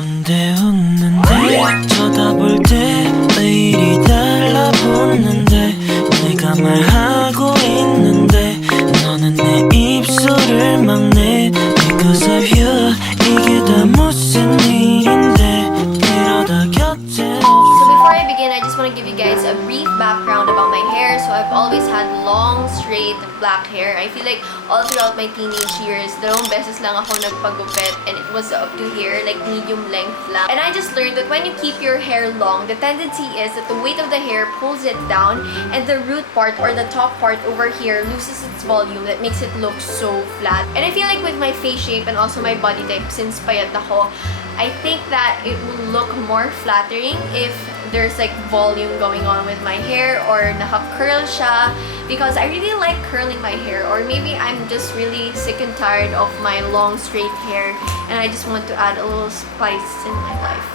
그런데 웃는데 쳐다볼 때 왜 이리 달라붙는데 내가 말하고 있는데 너는 내 입술을 막네 Because of you 이게 다 무슨 일인데 이러다 곁에 So before I begin, I just want to give you guys a brief background about my hair. So I've always had long, straight, black hair. I feel like all throughout my teenage years, dalawang beses lang ako nagpagupit and it was up to here, like medium length lang. And I just learned that when you keep your hair long, the tendency is that the weight of the hair pulls it down and the root part or the top part over here loses its volume. That makes it look so flat. And I feel like with my face shape and also my body type, since payat ako, I think that it will look more flattering if there's like volume going on with my hair or naka-curl siya, because I really like curling my hair, or maybe I'm just really sick and tired of my long straight hair and I just want to add a little spice in my life.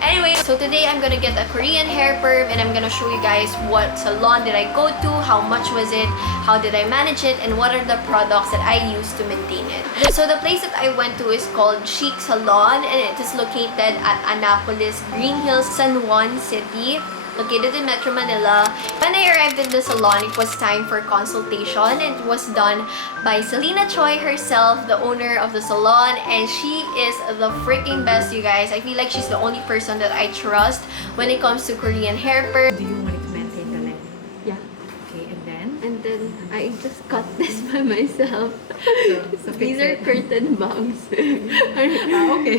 Anyway, so today I'm gonna get a Korean hair perm and I'm gonna show you guys what salon did I go to, how much was it, how did I manage it, and what are the products that I use to maintain it. So the place that I went to is called Chic Salon and it is located at Annapolis, Green Hills, San Juan City, located in Metro Manila. When I arrived in the salon, it was time for consultation. It was done by Selena Choi herself, the owner of the salon, and she is the freaking best, you guys. I feel like she's the only person that I trust when it comes to Korean hair perm. Do you want it to maintain the length? Yeah. Okay, and then? And then I just cut this by myself. So These are curtain bangs. Okay.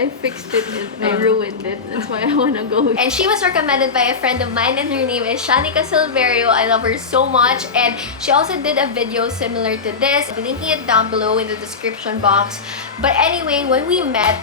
I fixed it and I ruined it. That's why I wanna go. And she was recommended by a friend of mine and her name is Shanika Silverio. I love her so much. And she also did a video similar to this. I'll be linking it down below in the description box. But anyway, when we met,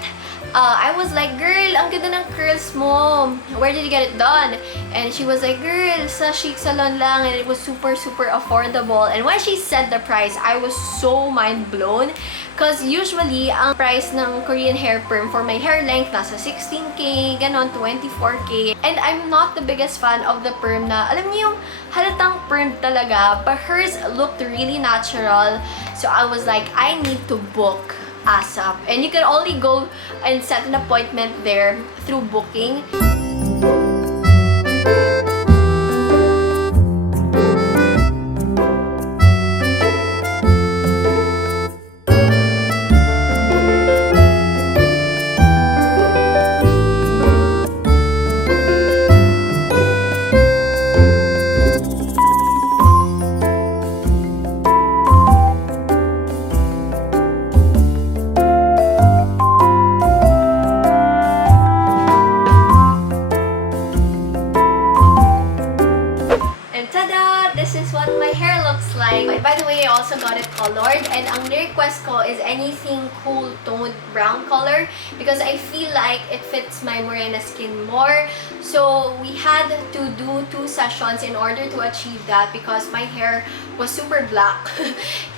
I was like, girl, ang ganda ng curls mo. Where did you get it done? And she was like, girl, sa Chic Salon lang. And it was super, super affordable. And when she said the price, I was so mind blown. Because usually, ang price ng Korean hair perm for my hair length, nasa 16K, ganon, 24K. And I'm not the biggest fan of the perm na, alam niyo yung halatang perm talaga. But hers looked really natural. So I was like, I need to book ASAP. And you can only go and set an appointment there through booking. By the way, I also got it colored, and ang request ko is anything cool toned brown color because I feel like it fits my morena skin more. So we had to do 2 sessions in order to achieve that because my hair was super black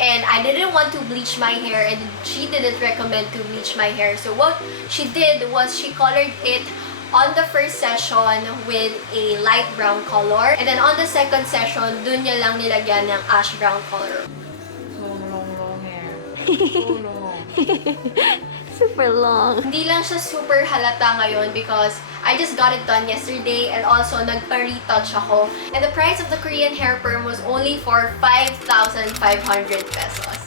and I didn't want to bleach my hair, and she didn't recommend to bleach my hair. So what she did was she colored it on the first session with a light brown color, and then on the second session, dun niya lang nilagyan ng ash brown color. Long hair. So long. Super long. Hindi lang siya super halata ngayon because I just got it done yesterday and also nagpa-retouch ako. And the price of the Korean hair perm was only for 5,500 pesos.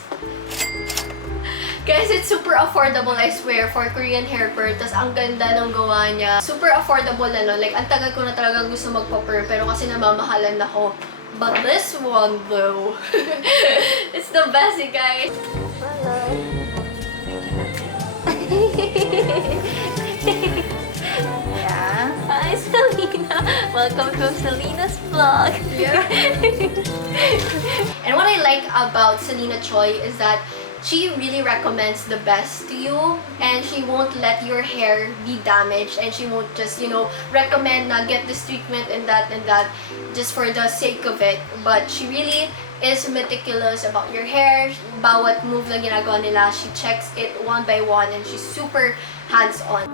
Guys, it's super affordable, I swear, for Korean hair perm. Tas ang ganda ng gawa niya. Super affordable na, no? Like, ang tagal ko na talagang gusto magpa-perm, pero kasi namamahalan ako. But this one, though, it's the best, you guys. Yeah. Hi, Selena. Welcome to Selena's vlog. Yeah. And what I like about Selena Choi is that she really recommends the best to you, and she won't let your hair be damaged, and she won't just, you know, recommend na get this treatment and that just for the sake of it. But she really is meticulous about your hair. Bawat move na ginagawa nila, she checks it one by one, and she's super hands-on.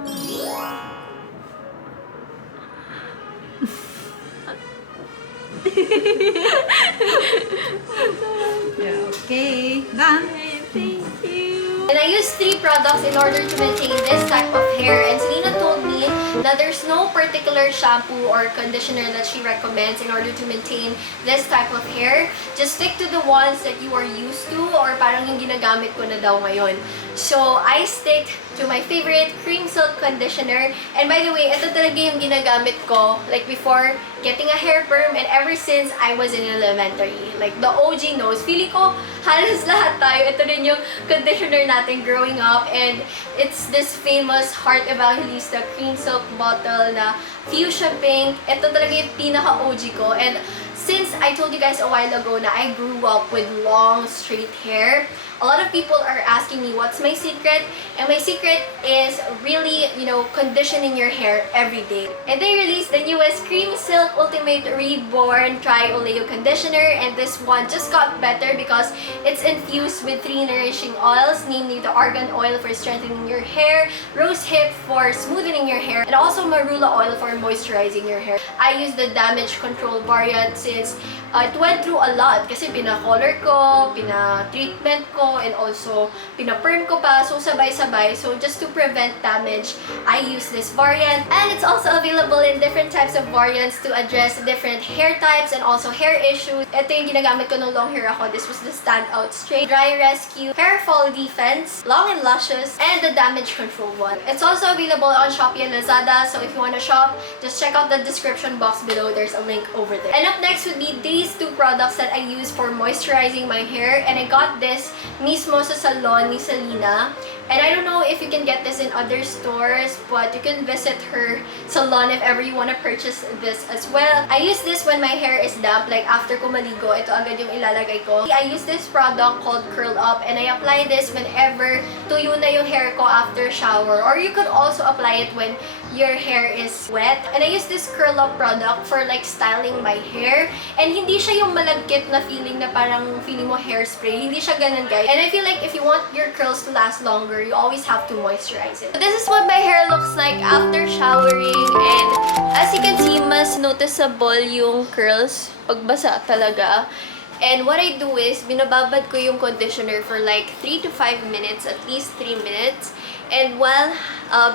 Yeah, okay. Done. Thank you. And And I use 3 products in order to maintain this type of hair. And Selena told me that there's no particular shampoo or conditioner that she recommends in order to maintain this type of hair. Just stick to the ones that you are used to or parang yung ginagamit ko na daw ngayon. So, I stick to my favorite cream silk conditioner. And by the way, ito talaga yung ginagamit ko like before getting a hair perm and ever since I was in elementary. Like the OG knows. Feeling ko halos lahat tayo. Ito rin yung conditioner natin growing up. And it's this famous Heart Evangelista cream silk bottle na fuchsia pink. Ito talaga yung pinaka-OG ko. And since I told you guys a while ago na I grew up with long straight hair, a lot of people are asking me what's my secret, and my secret is really, conditioning your hair every day. And they released the newest Cream Silk Ultimate Reborn Tri Oleo Conditioner, and this one just got better because it's infused with 3 nourishing oils, namely the argan oil for strengthening your hair, rose hip for smoothing your hair, and also marula oil for moisturizing your hair. I use the damage control variant since it went through a lot kasi pina-color ko, pina-treatment ko, and also pina-perm ko pa. So, sabay-sabay. So, just to prevent damage, I use this variant. And it's also available in different types of variants to address different hair types and also hair issues. Ito yung ginagamit ko nung long hair ako. This was the Standout Straight, Dry Rescue, Hair Fall Defense, Long and Luscious, and the Damage Control one. It's also available on Shopee and Lazada. So, if you want to shop, just check out the description box below. There's a link over there. And up next would be these 2 products that I use for moisturizing my hair. And I got this mismo sa salon ni Selena. And I don't know if you can get this in other stores, but you can visit her salon if ever you want to purchase this as well. I use this when my hair is damp, like after ko maligo, ito agad yung ilalagay ko. I use this product called Curl Up, and I apply this whenever tuyo na yung hair ko after shower. Or you could also apply it when your hair is wet. And I use this Curl Up product for like styling my hair. And hindi siya yung malagkit na feeling na parang feeling mo hairspray. Hindi siya ganun, guys. And I feel like if you want your curls to last longer, you always have to moisturize it. So this is what my hair looks like after showering. And as you can see, mas noticeable yung curls pagbasa talaga. And what I do is, binababad ko yung conditioner for like 3 to 5 minutes, at least 3 minutes. And while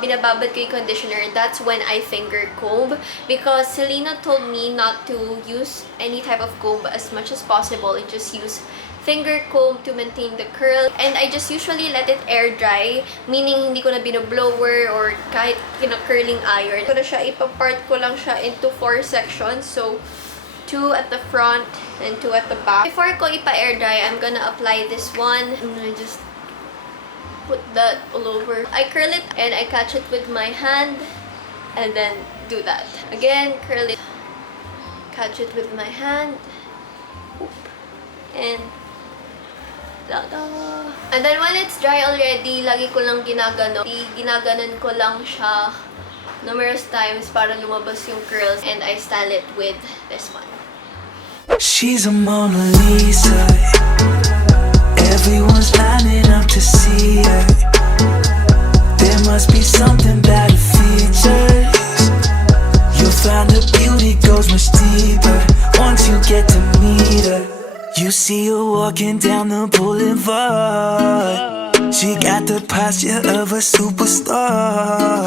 binababad ko yung conditioner, that's when I finger comb. Because Selena told me not to use any type of comb as much as possible and just use finger comb to maintain the curl. And I just usually let it air dry, meaning hindi ko na binoblower or kahit curling iron. So na siya, ipapart ko lang siya into 4 sections. So 2 at the front and 2 at the back. Before ko ipa-air dry, I'm gonna apply this one. I'm gonna just put that all over. I curl it and I catch it with my hand and then do that. Again, curl it, catch it with my hand, and ta-da! And then when it's dry already, lagi ko lang ginaganon ko lang siya numerous times para lumabas yung curls, and I style it with this one. She's a Mona Lisa. Everyone's lining up to see her. There must be something about her features. You'll find her beauty goes much deeper once you get to meet her. You see her walking down the boulevard. She got the posture of a superstar.